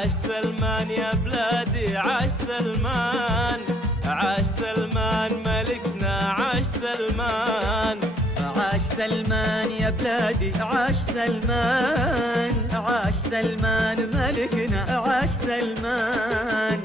عاش سلمان يا بلادي عاش سلمان، عاش سلمان ملكنا عاش سلمان. عاش سلمان يا بلادي عاش سلمان، عاش سلمان ملكنا عاش سلمان.